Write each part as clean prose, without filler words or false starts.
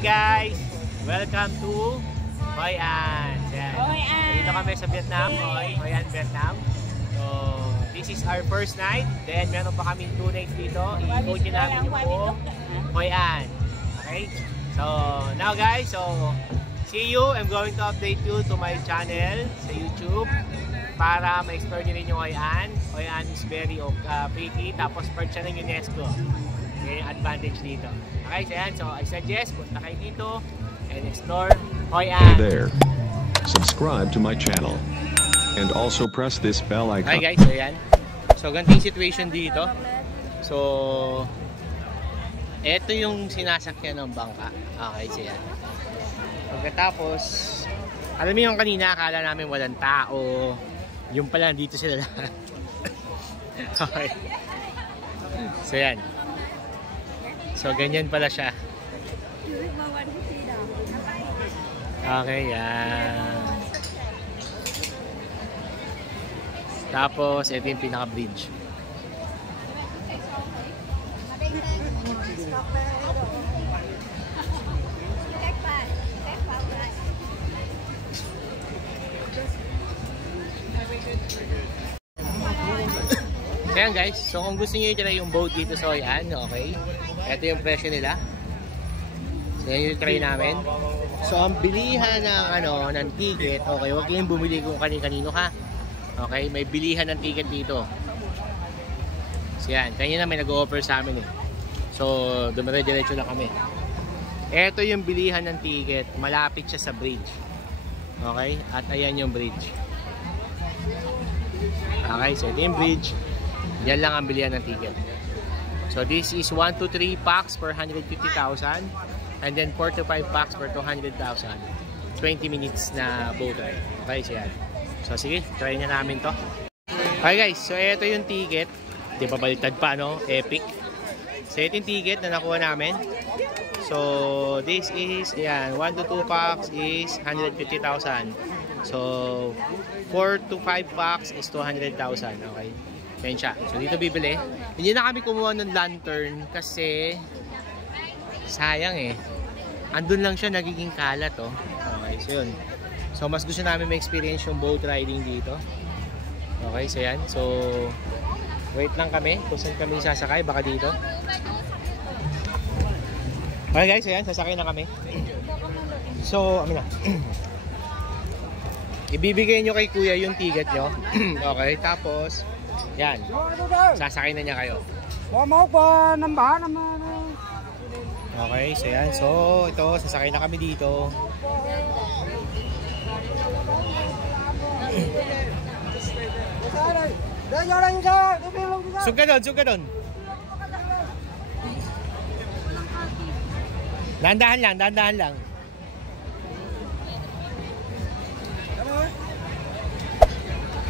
Hi guys! Welcome to Hoi An. Hoi An! Dito kami sa Vietnam, Hoi An, Vietnam. So, this is our first night. Then, meron pa kaming 2 nights dito. I-coach namin yung buong Hoi An. Okay? So, now guys, see you. I'm going to update you to my channel sa YouTube para ma-explore nyo rin yung Hoi An. Hoi An is very pretty. Tapos, part siya ng UNESCO. Yan yung advantage dito. Okay, so yan. So, I suggest, punta kayo dito and explore Hoi An. Hey there. Subscribe to my channel. And also press this bell icon. Okay guys, so yan. So, ganito yung situation dito. So, eto yung sinasakyan ng bangka. Okay, so yan. Pagkatapos, alam mo yung kanina, akala namin walang tao. Yung pala, dito sila lahat. Okay. So, yan. So, ganyan pala siya. Okay, yan. Tapos, ito yung pinaka-bridge. Ayan guys, so kung gusto nyo i-try yung boat dito sa Hoi An, okay? Ito yung presyo nila. So yan yung try namin. So ang bilihan ng ticket, okay, huwag kayong bumili kung kanino ka. Okay, may bilihan ng ticket dito. So yan, kanina may nag-o-offer sa amin eh. So dumire-diretso lang kami. Ito yung bilihan ng ticket, malapit siya sa bridge. Okay, at ayan yung bridge. Okay, so ito yung bridge. Yan lang ang bilihan ng ticket. So this is 1 to 3 packs per 150,000 and then 4 to 5 packs per 200,000. 20 minutes na boat ride. Okay, so yan. So sige, try na namin to. Okay guys, so ito yung ticket. Di ba baliktad pa, no? Epic. So ito yung ticket na nakuha namin. So this is, yan, 1 to 2 packs is 150,000. So 4 to 5 packs is 200,000. Okay. Yan siya. So dito bibili. Hindi na kami kumuha ng lantern kasi sayang eh. Andun lang siya, nagiging kalat oh. Okay, so yun. So mas gusto namin ma-experience yung boat riding dito. Okay, so yan. So wait lang kami kung saan kami sasakay. Baka dito. Okay guys, so yan. Sasakay na kami. So, amin na. Ibibigay nyo kay kuya yung ticket nyo. Okay, tapos yan. Sasakay na niya kayo. Okay, so yan. So, ito, sasakay na kami dito. Sug ka doon. Dahan-dahan lang.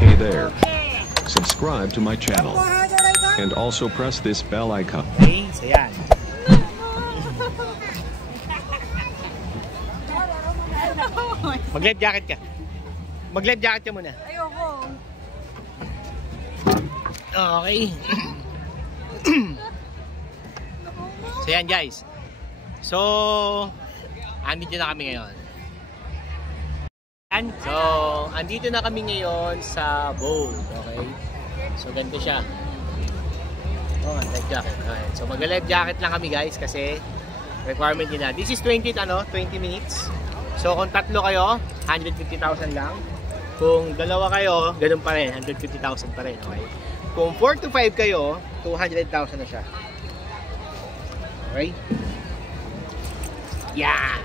Hey there. Subscribe to my channel. And also press this bell icon. Okay, so yan. Mag-life jacket ka. Mag-life jacket ka muna. Ayoko. Okay. So yan guys. So, andito na kami ngayon. So, andito na kami ngayon sa boat. Okay. So, ganito siya. Oh, life jacket. Okay. So, mag-life jacket lang kami guys kasi requirement nila. This is 20 minutes. So, kung tatlo kayo, 150,000 lang. Kung dalawa kayo, ganun pa rin, 150,000 pa rin. Okay. Kung 4 to 5 kayo, 200,000 na siya. Okay. Yeah.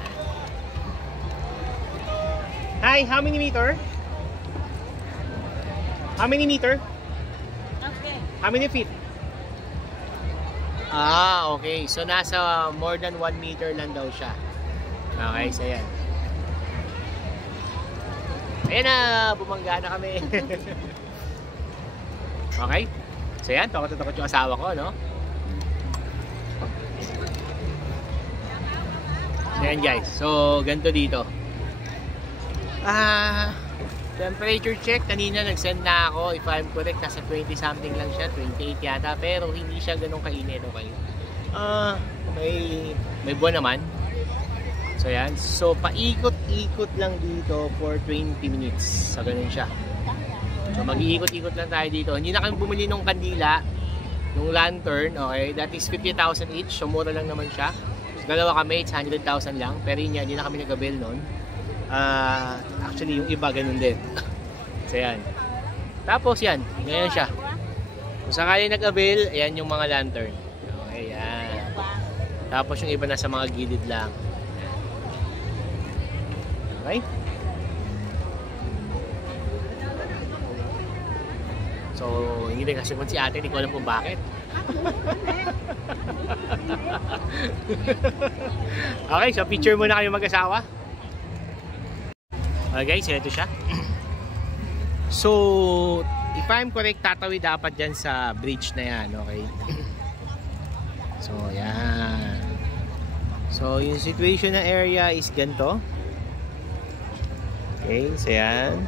Hi, how many meter? How many meter? Okay. How many feet? Ah, okay. So, nasa more than 1 meter lang daw siya. Okay, so yan. Ayan na, bumangga na kami. Okay. So yan, takot na takot yung asawa ko, no? So yan guys. So, ganito dito. Temperature check, kanina nag-send na ako, if I'm correct, nasa 20 something lang siya, 28 yata, pero hindi siya ganun kainit, okay? May buwan naman. So yan. So paikot-ikot lang dito for 20 minutes. So ganun siya. So mag-iikot-ikot lang tayo dito. Hindi na kami bumili ng kandila, ng lantern, okay? That is 50,000 each. So mura lang naman siya. So, dalawa kami, it's 100,000 lang. Pero yun yan, hindi na kami nag-avail nun. Actually yung iba ganun din. So yan. Tapos yan, ganyan siya. Kung sakali nag-avail, ayan yung mga lantern. Okay, yan. Tapos yung iba nasa mga gilid lang. Okay? So, hindi na kasi kung si ate, hindi ko alam kung bakit. Okay, so picture muna kayo mag-asawa. Okay guys, ito siya. So, if I'm correct, tatawid dapat dyan sa bridge na yan, okay? So, yan. So, yung situation na area is ganito. Okay, so yan.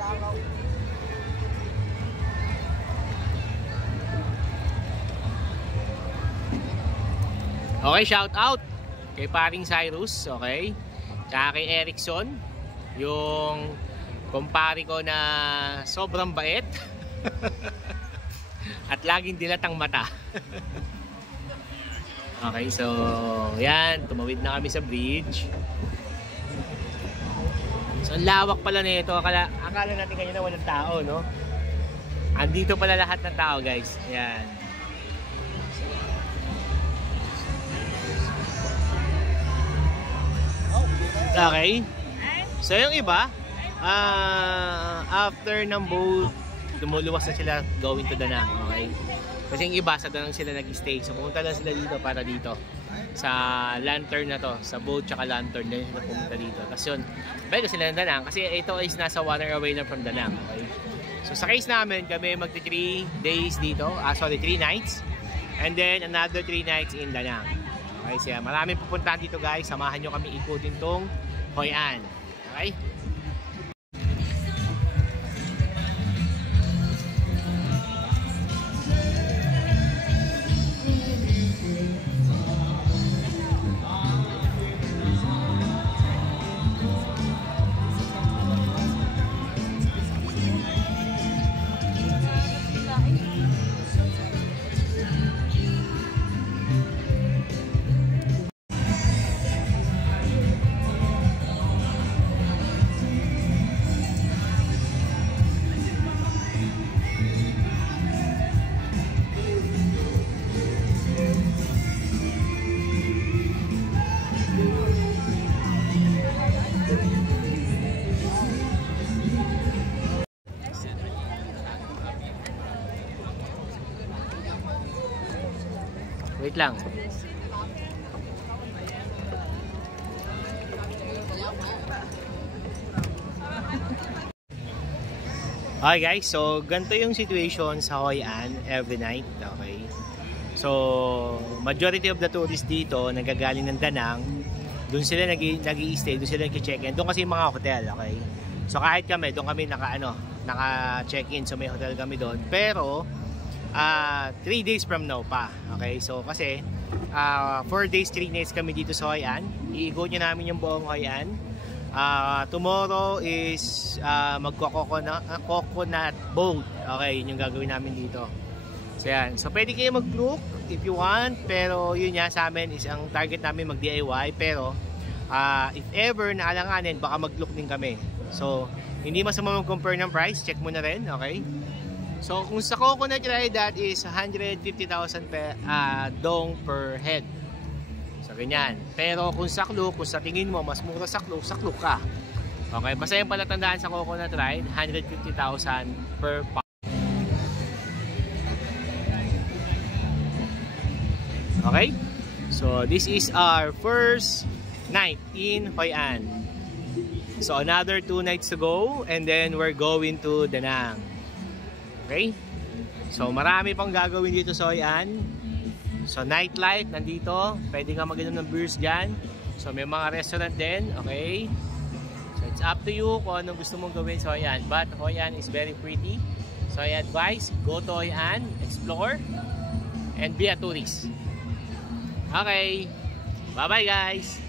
Okay, shout out kay paring Cyrus, okay? Tsaka kay Erickson, yung kumpare ko na sobrang bait at laging dilatang mata. Okay, so yan, tumawid na kami sa bridge. So ang lawak pala nito, akala natin kanina walang tao, no? Andito pala lahat ng tao, guys. Yan. Okay. So yung iba, after ng boat, lumuluwas na sila going to Danang, okay? Kasi yung iba sa Danang sila nag-stay. So pumunta lang sila dito para dito sa lantern na to, sa boat tsaka lantern din sila pumunta dito. Tapos yun, balik sila ng Danang kasi ito is nasa 1 hour away lang from Danang, okay? So sa case namin, kami magti 3 days dito, 3 nights, and then another 3 nights in Danang. Okay, so maraming pupuntahan dito guys, samahan nyo kami ikutin tong Hoi An. Okay? Wait lang. Okay guys, so ganito yung situation sa Hoi An every night, okay? So, majority of the tourists dito nagagaling ng Danang, doon sila nag-i-stay, doon sila nag-check-in. Doon kasi yung mga hotel, okay? So kahit kami, doon kami naka-check-in, so may hotel kami doon. Pero 3 days from now pa, okay? So kasi 4 days, 3 nights kami dito sa Hoi An. Iikot nyo namin yung buong Hoi An. Tomorrow is magko-coconut boat. Okay, yun yung gagawin namin dito. So yan, so pwede kayo mag-look if you want, pero yun nga sa amin is ang target namin mag-DIY, pero if ever na alanganin, baka mag-look din kami. So hindi masama mag-compare ng price, check mo na rin, okay? So kung sa coconut ride, that is 150,000 dong per head. So ganyan. Pero kung sa Klook, kung sa tingin mo mas mura sa Klook ka. Okay, basta yung palatandaan sa coconut ride, 150,000 per pack. Okay? So this is our first night in Hoi An. So another 2 nights to go, and then we're going to Danang. Okay? So marami pang gagawin dito sa Hoi An. So nightlife nandito, pwede nga mag-inom ng beers dyan. So may mga restaurant din, okay? So it's up to you kung anong gusto mong gawin sa Hoi An. But Hoi An is very pretty. So I advise, go to Hoi An, explore, and be a tourist. Okay, bye bye guys.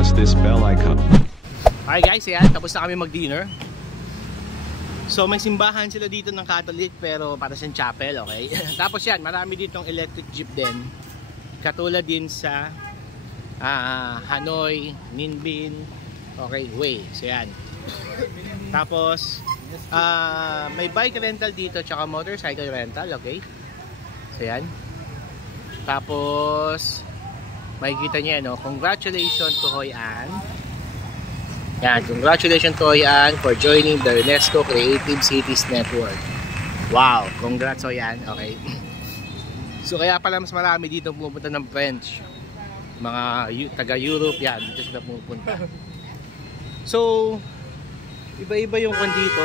press this bell icon. Okay guys, yan. Tapos na kami mag-dinner. So may simbahan sila dito ng Catholic pero para siyang chapel, okay? Tapos yan, marami ditong electric jeep din. Katulad din sa Hanoi, Ninh Binh, okay, Hue. So yan. Tapos may bike rental dito tsaka motorcycle rental, okay? So yan. Tapos makikita niyo no, congratulations to Hoi An. Yan, congratulations to Hoi An for joining the UNESCO Creative Cities Network. Wow, congrats Hoi An. Okay. So kaya pala mas marami dito pumupunta ng French. Mga taga-Europe yan, dito sila pumupunta. So, iba-iba yung kwan dito.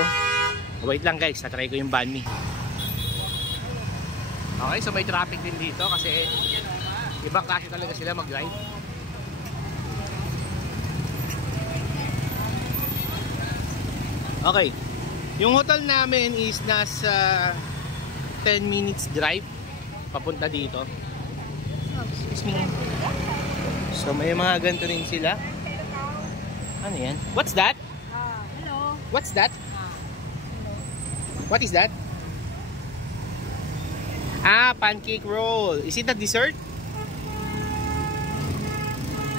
Wait lang guys, tatry ko yung banh mi. Okay, so may traffic din dito kasi ibang klase talaga sila mag-ride. Okay, yung hotel namin is nasa 10 minutes drive papunta dito. Excuse me. So may mga ganito rin sila. Ano yan? What's that? Hello. What's that? What is that? Ah, pancake roll. Is it a dessert?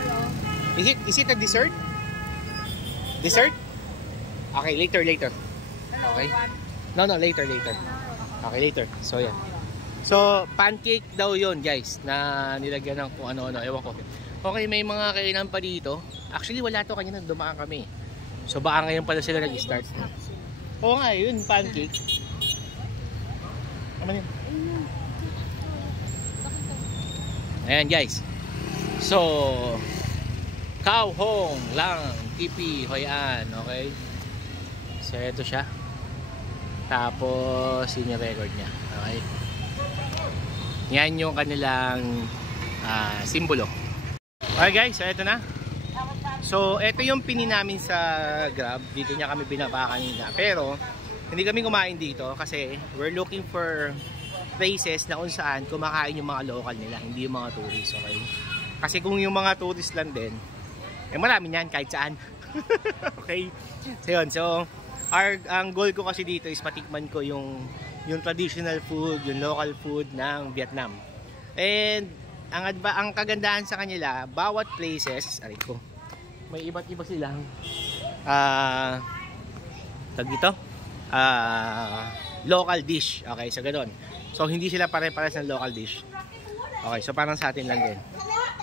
Hello. Is it a dessert? Dessert? Okay, later. Hello. Okay. No, later. Okay, later. So, yan. So, pancake daw yon guys, na nilagyan ng kung ano-ano. Ewan ko. Okay, may mga kainan pa dito. Actually, wala to kanina. Dumaan kami. So, baka ngayon pala sila nag-start. Oo nga, yun. Pancake. Ano yun? Ayan, guys. So, Khao Hong Lang TP Hoi An. Okay. So, ito siya. Tapos, yun yung record niya. Okay. Yan yung kanilang simbolo. Okay guys, so ito na. So, ito yung pinin namin sa Grab. Dito niya kami binaba kanina. Pero, hindi kami kumain dito kasi we're looking for places na kung saan kumakain yung mga local nila, hindi yung mga tourists. Okay? Kasi kung yung mga tourists lang din, marami niyan kahit saan. Okay? So, yun. So, ang goal ko kasi dito is matikman ko yung traditional food, yung local food ng Vietnam. And ang kagandahan sa kanila, bawat places, may iba't iba silang local dish. Okay, so ganoon. So hindi sila pare-pares ng local dish. Okay, so parang sa atin lang din.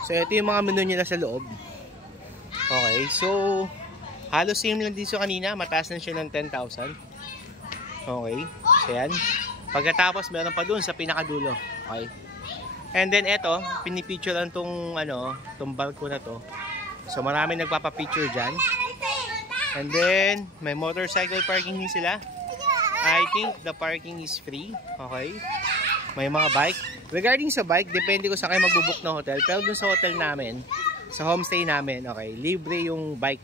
So ito yung mga menu nila sa loob. Okay, so halos same lang din so kanina, mataas na siya ng 10,000. Okay, so yan. Pagkatapos meron pa dun sa pinakadulo. Okay. And then eto, pinipicture lang tong barko na to. So marami nagpapapicture dyan. And then may motorcycle parking din sila. I think the parking is free. Okay. May mga bike. Regarding sa bike, depende ko sa kayo magbubook ng hotel. Pero dun sa hotel namin, sa homestay namin, okay, libre yung bike.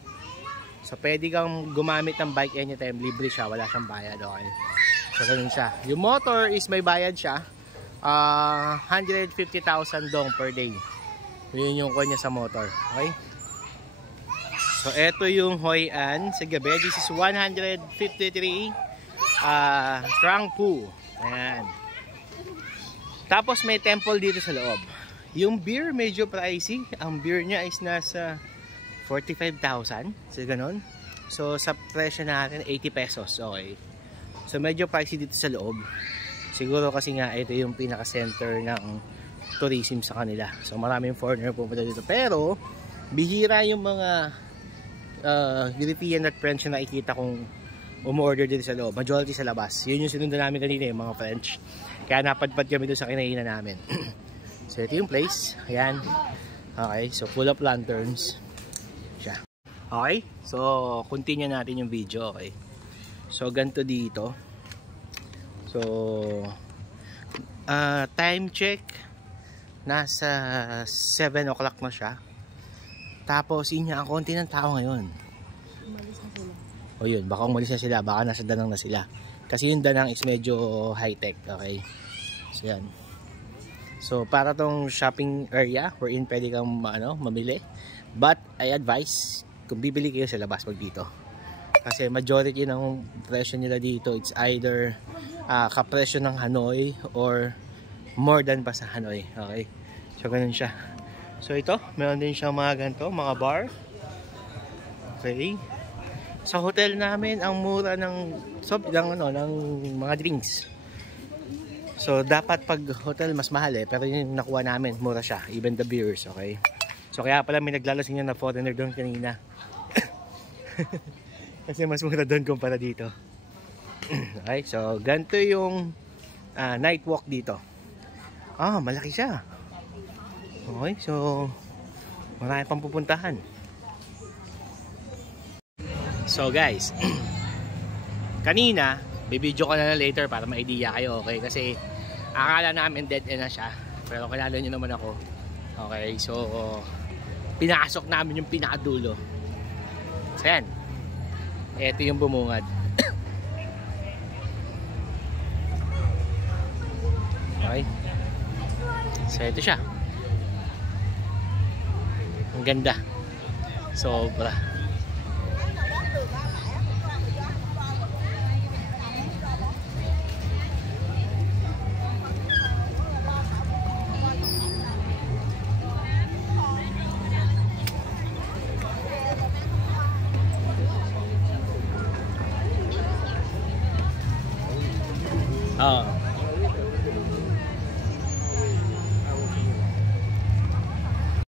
So, pwede kang gumamit ng bike anytime. Libre siya. Wala siyang bayad. Okay. So, ganun siya. Yung motor is may bayad siya. 150,000 dong per day. Yun yung kanya sa motor. Okay. So, eto yung Hoi An sa gabi. This is 153 Trang Phu. Ayan. Tapos, may temple dito sa loob. Yung beer, medyo pricey. Ang beer niya is nasa 45,000. So, ganun. So, sa presyo natin, 80 pesos. Okay. So, medyo pricey dito sa loob. Siguro kasi nga, ito yung pinaka-center ng tourism sa kanila. So, maraming foreigner pupunta dito. Pero, bihira yung mga European at French na nakikita kong umorder dito sa loob. Majority sa labas. Yun yung sinundan namin kanina, yung mga French. Kaya napadpad kami doon sa kinainan namin. So, ito yung place. Ayan. Okay. So, full of lanterns. Siya. Okay, so continue natin yung video. Okay, so ganito dito. So time check, nasa 7 o'clock na siya. Tapos yun nga, ang konti ng tao ngayon. Umalis na sila. O yun, baka umalis na sila, baka nasa Danang na sila. Kasi yung Danang is medyo high tech. Okay, so yan. So para tong shopping area wherein pwede kang mamili. But I advise kung bibili kayo sa labas, wag dito. Kasi majority ng presyo nila dito, it's either kapresyo ng Hanoi or more than pa sa Hanoi. Okay, so ganun siya. So ito, meron din siyang mga ganito, mga bar. Okay. Sa hotel namin, ang mura ng mga drinks. So dapat pag hotel mas mahal pero yung nakuha namin, mura siya, even the beers, okay? So kaya pala may naglalasing na foreigner doon kanina. Kasi mas mura doon kumpara dito. Okay, so ganito yung night walk dito. Malaki siya. Okay, so marami pang pupuntahan. So guys, kanina, bibidyo ko na later para ma-idea kayo, okay? Kasi akala namin dead end na siya, pero kilala nyo naman ako. Okay, so pinasok namin yung pinakadulo. So yan, ito yung bumungad. Okay, so ito siya. Ang ganda, sobra.